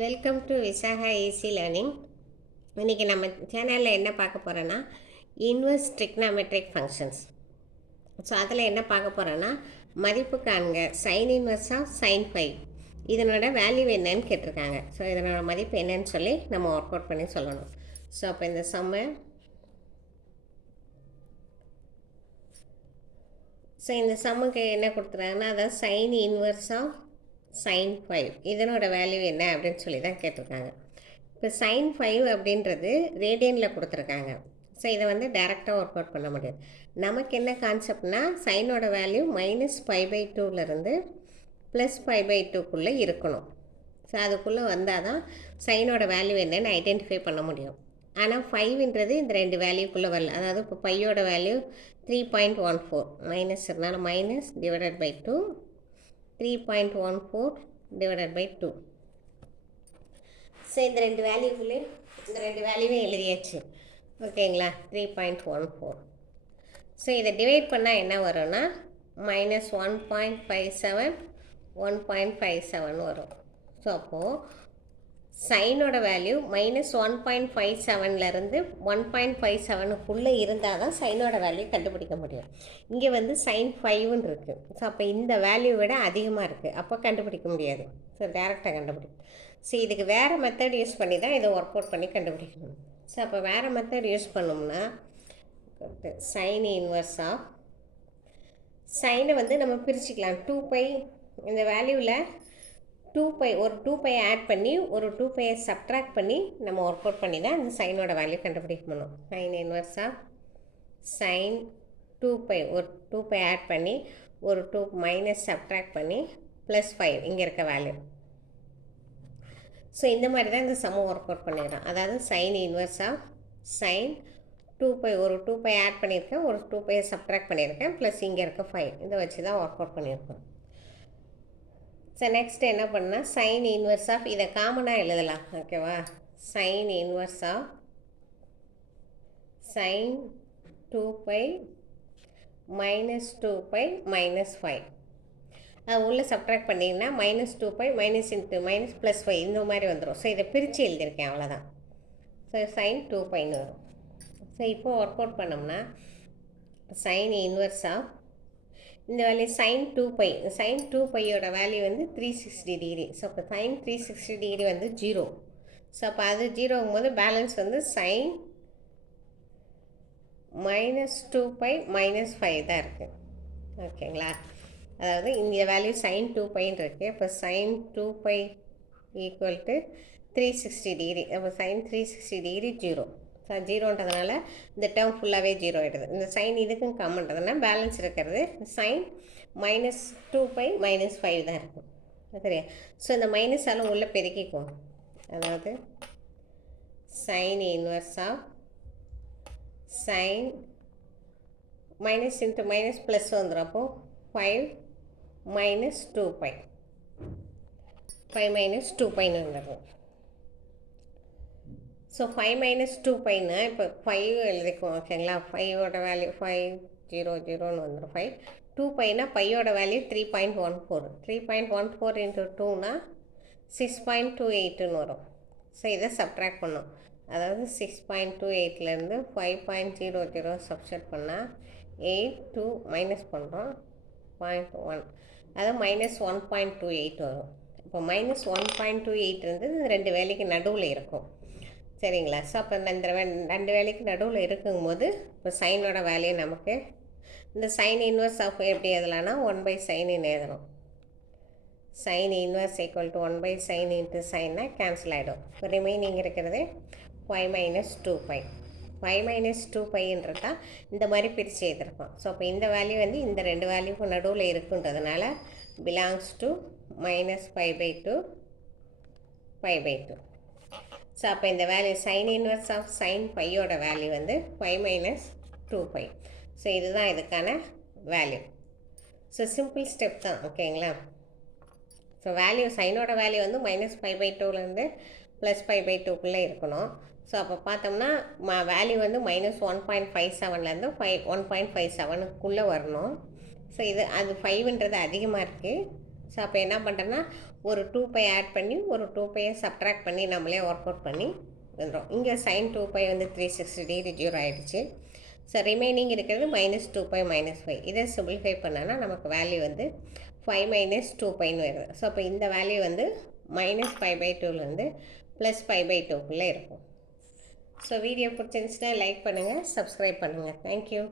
Welcome to Visakha easy learning இன்றைக்கி நம்ம சேனலில் என்ன பார்க்க போகிறோன்னா இன்வர்ஸ் ட்ரிக்னாமெட்ரிக் ஃபங்க்ஷன்ஸ் ஸோ அதில் என்ன பார்க்க போகிறோன்னா மதிப்பு காண்க sine inverse of sine five இதனோட வேல்யூ என்னன்னு கேட்டிருக்காங்க. ஸோ இதனோட மதிப்பு என்னன்னு சொல்லி நம்ம ஒர்க் அவுட் பண்ணி சொல்லணும். ஸோ அப்போ இந்த சம்ம ஸோ இந்த சம்முக்கு என்ன கொடுத்துருக்காங்கன்னா அதாவது sine inverse of sine five இதனோட வேல்யூ என்ன அப்படின்னு சொல்லி தான் கேட்டிருக்காங்க. இப்போ சைன் ஃபைவ் அப்படின்றது ரேடியனில் கொடுத்துருக்காங்க. ஸோ இதை வந்து டேரெக்டாக ஒர்க் அவுட் பண்ண முடியாது நமக்கு என்ன கான்செப்ட்னா சைனோட வேல்யூ மைனஸ் ஃபைவ் பை டூலேருந்து ப்ளஸ் ஃபைவ் பை டூக்குள்ளே இருக்கணும். ஸோ அதுக்குள்ளே வந்தால் தான் சைனோட வேல்யூ என்னன்னு ஐடென்டிஃபை பண்ண முடியும். ஆனால் ஃபைவ்ன்றது இந்த ரெண்டு வேல்யூக்குள்ளே வரல. அதாவது இப்போ பையோட value three point one four minus இருந்தாலும் minus divided by two three point one four by two so இந்த ரெண்டு வேல்யூக்குள்ளே இந்த ரெண்டு வேல்யூவே எழுதியாச்சு. ஓகேங்களா three point one four so இதை டிவைட் பண்ணால் என்ன வரும்னா minus one point five seven one point five seven வரும். ஸோ அப்போது சைனோட value minus one point five செவன்லேருந்து one point five செவனுக்குள்ளே இருந்தால் தான் சைனோட வேல்யூ கண்டுபிடிக்க முடியும். இங்கே வந்து சைன் ஃபைவ்னு இருக்குது ஸோ அப்போ இந்த வேல்யூ விட அதிகமாக இருக்குது அப்போ கண்டுபிடிக்க முடியாது. ஸோ டேரெக்டாக கண்டுபிடிக்கும் ஸோ இதுக்கு வேறு மெத்தட் யூஸ் பண்ணி தான் இதை ஒர்க் அவுட் பண்ணி கண்டுபிடிக்கணும். ஸோ அப்போ வேறு மெத்தட் யூஸ் பண்ணோம்னா சைன் இன்வர்ஸ் ஆஃப் சைனை வந்து நம்ம பிரிச்சுக்கலாம். டூ பை இந்த வேல்யூவில் டூ பை ஒரு டூ பை ஆட் பண்ணி ஒரு டூ பையை சப்ட்ராக்ட் பண்ணி நம்ம ஒர்க் அவுட் பண்ணி தான் அந்த சைனோட வேல்யூ கண்டுபிடிக்க முடியும். Sine inverse sine two pi ஒரு டூ பை ஆட் பண்ணி ஒரு டூ மைனஸ் சப்ட்ராக்ட் பண்ணி ப்ளஸ் ஃபைவ் இங்கே இருக்க வேல்யூ ஸோ இந்த மாதிரி தான் இந்த சமம் ஒர்க் அவுட் பண்ணிடுறோம் அதாவது சைன் இன்வர்ஸாக ஆஃப் சைன் டூ பை ஒரு டூ பை ஆட் பண்ணியிருக்கேன் ஒரு டூ பையை சப்ட்ராக்ட் பண்ணியிருக்கேன் ப்ளஸ் இங்கே இருக்க ஃபைவ் இதை வச்சு தான் ஒர்க் அவுட் பண்ணியிருக்கோம். ஸோ நெக்ஸ்ட் என்ன பண்ணால் சைன் இன்வர்ஸ் ஆஃப் இதை காமனாக எழுதலாம் ஓகேவா sine inverse of sine two pi minus two pi minus five அது உள்ளே சப்ட்ராக்ட் பண்ணிங்கன்னா minus two pi minus into minus plus five இந்த மாதிரி வந்துடும் ஸோ இதை பிரித்து எழுதியிருக்கேன் அவ்வளோதான் ஸோ சைன் டூ பைன்னு வரும். ஸோ இப்போ ஒர்க் அவுட் பண்ணோம்னா சைன் இன்வர்ஸ் ஆஃப் இந்த value sine two pi sine two பையோட வேல்யூ வந்து த்ரீ சிக்ஸ்டி டிகிரி ஸோ அப்போ சைன் த்ரீ சிக்ஸ்டி டிகிரி வந்து ஜீரோ ஸோ அப்போ அது ஜீரோங்கும் போது பேலன்ஸ் வந்து sine minus two pi minus five தான் இருக்குது ஓகேங்களா அதாவது இந்த வேல்யூ சைன் டூ பைன்னு இருக்குது இப்போ sine two pi equal to three sixty degree அப்போ sine three sixty degree zero so ஜீரோன்றதுனால இந்த டேர்ம் ஃபுல்லாகவே ஜீரோ ஆகிடுது இந்த சைன் இதுக்கும் கம்மன்றதுனா பேலன்ஸ் இருக்கிறது. Sine minus two pi minus five தான் இருக்கும். சரியா? ஸோ இந்த மைனஸ் எல்லாம் உள்ளே பெருக்கிக்கும் அதாவது sine inverse of sine minus into minus plus வந்துடும் அப்போது five minus two pi five minus two பைன்னு வந்துடும் ஸோ ஃபைவ் மைனஸ் டூ பைன்னு இப்போ ஃபைவ் எழுதிக்குவோம் ஓகேங்களா ஃபைவோட வேல்யூ ஃபைவ் ஜீரோ ஜீரோன்னு வந்துடும் ஃபைவ் டூ பைனா ஃபையோட value three point one four three point one four into டூனா சிக்ஸ் பாயிண்ட் டூ எயிட்டுன்னு வரும். ஸோ இதை சப்ட்ராக்ட் பண்ணும். அதாவது சிக்ஸ் பாயிண்ட் டூ எயிட்லேருந்து ஃபைவ் பாயிண்ட் ஜீரோ ஜீரோ சப்ஸ்ட் பண்ணால் எயிட் டூ மைனஸ் பண்ணுறோம் பாயிண்ட் ஒன் அது minus one point two eight வரும். இப்போ minus one point two eight இருந்து ரெண்டு வேலைக்கு நடுவில் இருக்கும். சரிங்களா? ஸோ அப்போ இந்த ரெண்டு வேலைக்கு நடுவில் இருக்கும்போது இப்போ சைனோட வேலையை நமக்கு இந்த சைன் இன்வர்ஸ் ஆஃப் எப்படி எழுதலாம்னா ஒன் பை சைன் எழுதணும். Sine inverse equal to one by sine into சைன்னா cancel ஆகிடும் ரிமைனிங் இருக்கிறது five minus two pi five minus two பைன்றதா இந்த மாதிரி பிரித்து எழுதிருக்கோம் ஸோ அப்போ இந்த வேல்யூ வந்து இந்த ரெண்டு வேல்யூக்கும் நடுவில் இருக்குன்றதுனால belongs to minus five by two five by two so அப்போ இந்த value sine inverse of sine பையோட வேல்யூ வந்து five minus two five so இதுதான் இதுக்கான வேல்யூ ஸோ சிம்பிள் ஸ்டெப் தான் ஓகேங்களா ஸோ வேல்யூ சைனோட வேல்யூ வந்து மைனஸ் ஃபைவ் பை டூலேருந்து ப்ளஸ் ஃபைவ் பை டூக்குள்ளே இருக்கணும். ஸோ அப்போ பார்த்தோம்னா ம வேல்யூ வந்து மைனஸ் ஒன் பாயிண்ட் ஃபைவ் செவன்லேருந்து ஃபைவ் ஒன் பாயிண்ட் ஃபைவ் செவனுக்குள்ளே வரணும். ஸோ இது அது ஃபைவ்ன்றது அதிகமாக இருக்குது ஸோ அப்போ என்ன பண்ணுறேன்னா ஒரு டூ பை ஆட் பண்ணி ஒரு டூ பையை சப்ட்ராக்ட் பண்ணி நம்மளே ஒர்க் அவுட் பண்ணி வந்துடும் இங்கே சைன் டூ பை வந்து த்ரீ சிக்ஸ்டி டிகிரி ஜீரோ ஆகிடுச்சு ஸோ ரிமைனிங் இருக்கிறது minus two pi minus five இதை சிம்பிளிஃபை பண்ணோன்னா நமக்கு வேல்யூ வந்து ஃபைவ் மைனஸ் டூ பைன்னு வருது. ஸோ அப்போ இந்த வேல்யூ வந்து மைனஸ் ஃபைவ் பை டூலேருந்து ப்ளஸ் ஃபைவ் பை டூக்குள்ளே இருக்கும். ஸோ வீடியோ பிடிச்சிருந்துச்சுன்னா லைக் பண்ணுங்கள் சப்ஸ்கிரைப் பண்ணுங்கள் தேங்க்யூ